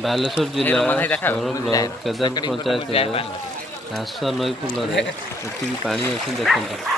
बालेश्वर जिला सौर ब्लॉक केदारपुर पंचायत घासुआ नई पुल पानी अच्छी देखते।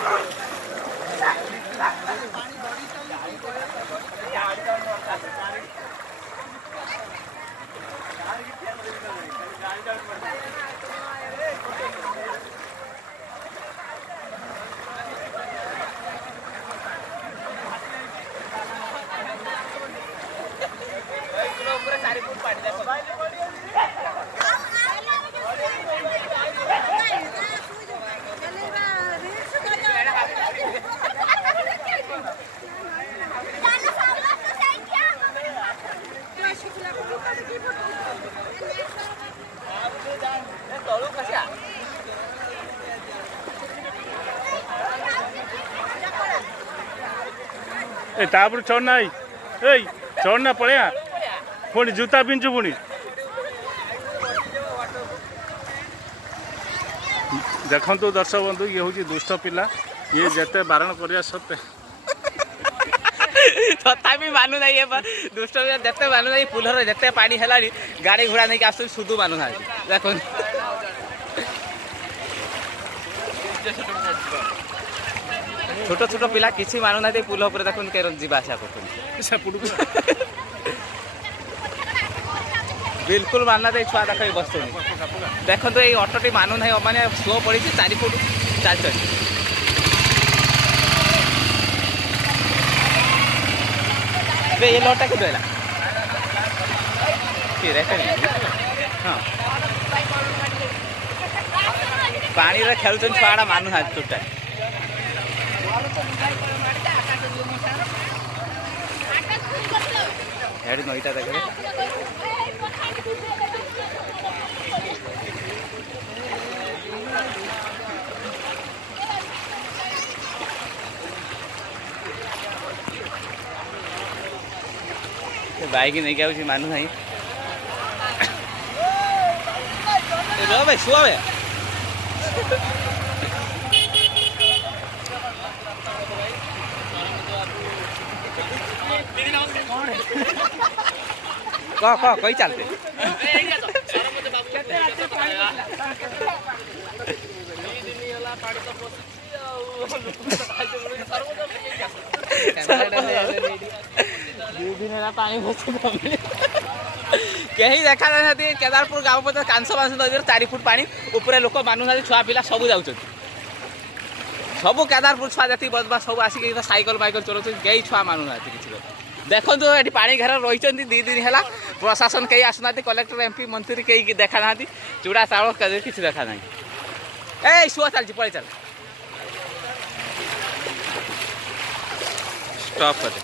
तापर चढ़ना चढ़ना पड़िया पुणी जूता पिंचु पुणी देखु दर्शक बंधु ये हूँ दुष्ट पिला ये जिते बारण करने सत्ते तथापि मानु ना ये दुष्ट जिते मानु ना पुलर जिते पानी है गाड़ी घोड़ा नहीं आस सुधु मानु ना देख छोट छोट पिला किसी मानु ना पुल उपर देख जीवा आसा कर बिल्कुल मानना छुआ देख बस देखो ये अटोटी मानु ना माने स्लो पड़ी 4 फुट चल ये लटा के देला हाँ पानी रे खेलुछन छुआड़ा मानु ना टोटल हेड नईटा देखे बाइक नहीं क्या मानु ना भाई शुआ भाई कह कही चलते कहीं देखा ना केदारपुर गाँव पचार कांस बांस नदी 4 फुट पानी ऊपर लोक मानु ना छुआ पिला सब जाऊँ सब केदारपुर छुआ जी बदमा सब आसिक साइकल माइकल चलाऊ कई छुआ मानु ना किसी देखो ये पानी घर रही 2 दिन है प्रशासन कहीं आसुना कलेक्टर एमपी मंत्री कहीं देखा ना चूड़ा चाउल किसी देखा ना ए शुआ चलती पड़े चल स्टॉप कर